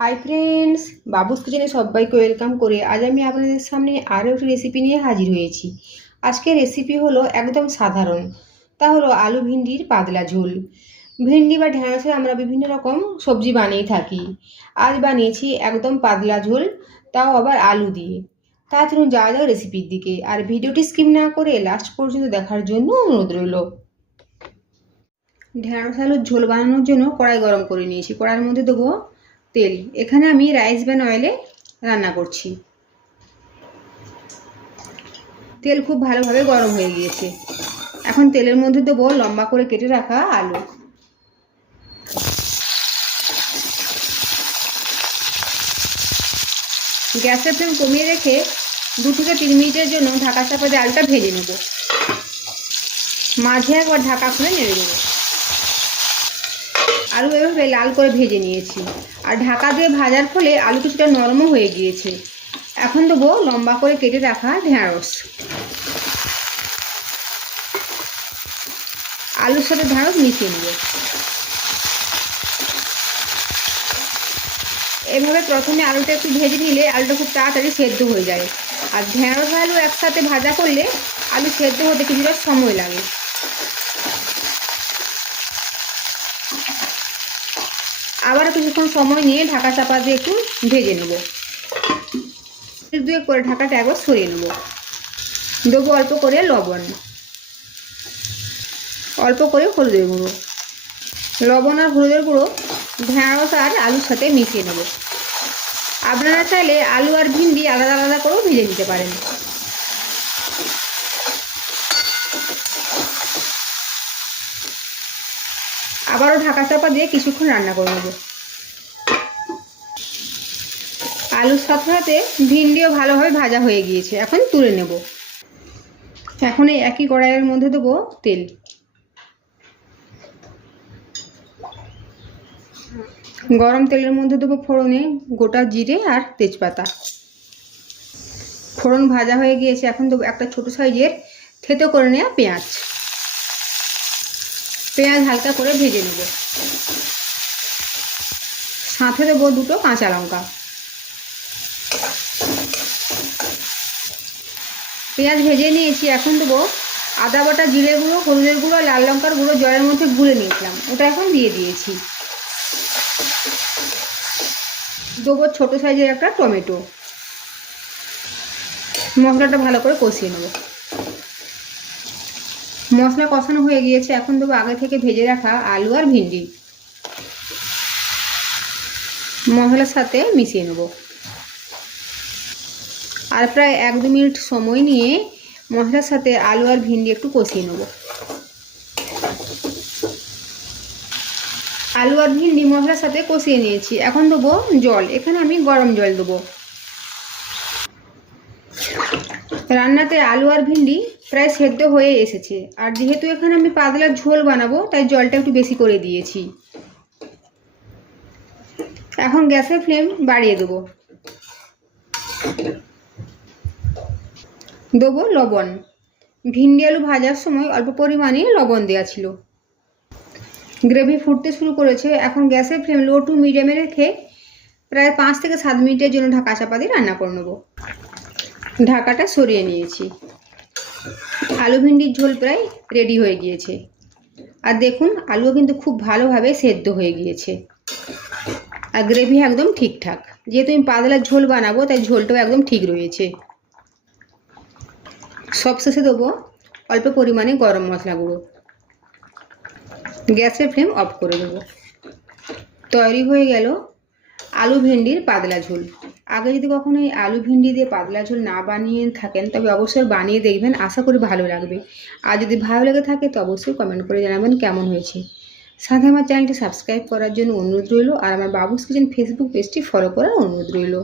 Hi friends, বাবুস কিচেনে সবাইকে welcome করে আজ আমি আপনাদের সামনে আরও একটি রেসিপি নিয়ে হাজির হয়েছি। আজকের রেসিপি হলো একদম সাধারণ, তা হলো আলু ভিন্ডির পাতলা ঝোল। ভিন্ডি বা ঢেঁড়সে আমরা বিভিন্ন রকম সবজি বানিয়ে থাকি। আজ বানিয়েছি একদম পাতলা ঝোল, তাও আবার আলু দিয়ে। তা চলুন যাওয়া যাক রেসিপির দিকে, আর ভিডিওটি স্কিপ না করে লাস্ট পর্যন্ত দেখার জন্য অনুরোধ রইল। ঢেঁড়স আলুর ঝোল বানানোর জন্য কড়াই গরম করে নিয়েছি। কড়াইয়ের মধ্যে দেবো তেল। এখানে আমি রাইস ব্র্যান অয়েলে রান্না করছি। তেল খুব ভালোভাবে গরম হয়ে গিয়েছে। এখন তেলের মধ্যে দেবো লম্বা করে কেটে রাখা আলু। গ্যাসের ফ্লেম কমিয়ে রেখে 2 থেকে 3 মিনিটের জন্য ঢাকা চাপা দিয়ে আলুটা ভেজে নেব। মাঝে একবার ঢাকা খুলে নেড়ে দেবো। আলু এভাবে লাল করে ভেজে নিয়েছি, আর ঢাকা দিয়ে ভাজার ফলে আলু কিছুটা নরমও হয়ে গিয়েছে। এখন দেবো লম্বা করে কেটে রাখা ঢেঁড়স। আলুর সাথে ঢেঁড়স মিশিয়ে নেব। এভাবে প্রথমে আলুটা একটু ভেজে নিলে আলুটা খুব তাড়াতাড়ি সেদ্ধ হয়ে যায়, আর ঢেঁড়স আলু একসাথে ভাজা করলে আলু সেদ্ধ হতে কিছুটা সময় লাগে। আবার কিছুক্ষণ সময় নিয়ে ঢাকা চাপা দিয়ে একটু ভেজে নেব। 2 করে ঢাকাটা একবার সরিয়ে নেব। দেবো অল্প করে লবণ, অল্প করে হলুদের গুঁড়ো। লবণ আর হলুদের গুঁড়ো ঢেঁড়স আর আলুর সাথে মিশিয়ে নেব। আপনারা চাইলে আলু আর ভিন্ডি আলাদা আলাদা করেও ভেজে নিতে পারেন। আবারও ঢাকা চাপা দিয়ে কিছুক্ষণ রান্না করে নেব। আলুর সাথে সাথে ভিন্ডিও ভালোভাবে ভাজা হয়ে গিয়েছে, এখন তুলে নেব। এখন এই একই কড়াইয়ের মধ্যে দেবো তেল। গরম তেলের মধ্যে দেবো ফোড়নে গোটা জিরে আর তেজপাতা। ফোড়ন ভাজা হয়ে গিয়েছে, এখন দেবো একটা ছোট সাইজের থেতো করে নেওয়া পেঁয়াজ। পেঁয়াজ হালকা করে ভেজে নেব। সাথে দেবো 2 কাঁচা লঙ্কা। পেঁয়াজ ভেজে নিয়েছি, এখন দেবো আদা বাটা, জিরে গুঁড়ো, হলুদের গুঁড়ো, লাল লঙ্কার গুঁড়ো জলের মধ্যে গুলে নিয়েছিলাম, ওটা এখন দিয়ে দিয়েছি। দেবো ছোট সাইজের একটা টমেটো। মশলাটা ভালো করে কষিয়ে নেব। মশলা কষানো হয়ে গিয়েছে, এখন দেবো আগে থেকে ভেজে রাখা আলু আর ভিন্ডি। মশলার সাথে মিশিয়ে নেব। আর প্রায় 1-2 মিনিট সময় নিয়ে মশলার সাথে আলু আর ভিন্ডি একটু কষিয়ে নেব। আলু আর ভিন্ডি মশলার সাথে কষিয়ে নিয়েছি, এখন দেবো জল। এখানে আমি গরম জল দেবো। রান্নাতে আলু আর ভিন্ডি প্রায় সেদ্ধ হয়ে এসেছে, আর যেহেতু এখানে আমি পাতলা ঝোল বানাবো তাই জলটা একটু বেশি করে দিয়েছি। এখন গ্যাসের ফ্লেম বাড়িয়ে দেবো। দেবো লবণ। ভিন্ডি আলু ভাজার সময় অল্প পরিমাণে লবণ দেওয়া ছিল। গ্রেভি ফুটতে শুরু করেছে, এখন গ্যাসের ফ্লেম লো টু মিডিয়ামে রেখে প্রায় 5 থেকে 7 মিনিটের জন্য ঢাকা চাপা দিয়ে রান্না করে নেব। ঢাকাটা সরিয়ে নিয়েছি। আলু ভিন্ডির ঝোল প্রায় রেডি হয়ে গিয়েছে, আর দেখুন আলুও কিন্তু খুব ভালোভাবে সেদ্ধ হয়ে গিয়েছে, আর গ্রেভি একদম ঠিকঠাক। যেহেতু আমি পাতলা ঝোল বানাবো তাই ঝোলটাও একদম ঠিক রয়েছে। সবশেষে দেবো অল্প পরিমাণে গরম মশলা গুঁড়ো। গ্যাসের ফ্লেম অফ করে দেবো। তৈরি হয়ে গেল আলু ভিন্ডির পাতলা ঝোল। আগে যদি কখনো এই আলু ভিন্ডি দিয়ে পাতলা ঝোল না বানিয়ে থাকেন তবে অবশ্যই বানিয়ে দেখবেন, আশা করি ভালো লাগবে। আর যদি ভালো লেগে থাকে তো অবশ্যই কমেন্ট করে জানাবেন কেমন হয়েছে। সাথে আমার চ্যানেলটি সাবস্ক্রাইব করার জন্য অনুরোধ রইল, আর আমার বাবুস কিচেন ফেসবুক পেজটি ফলো করার অনুরোধ রইল।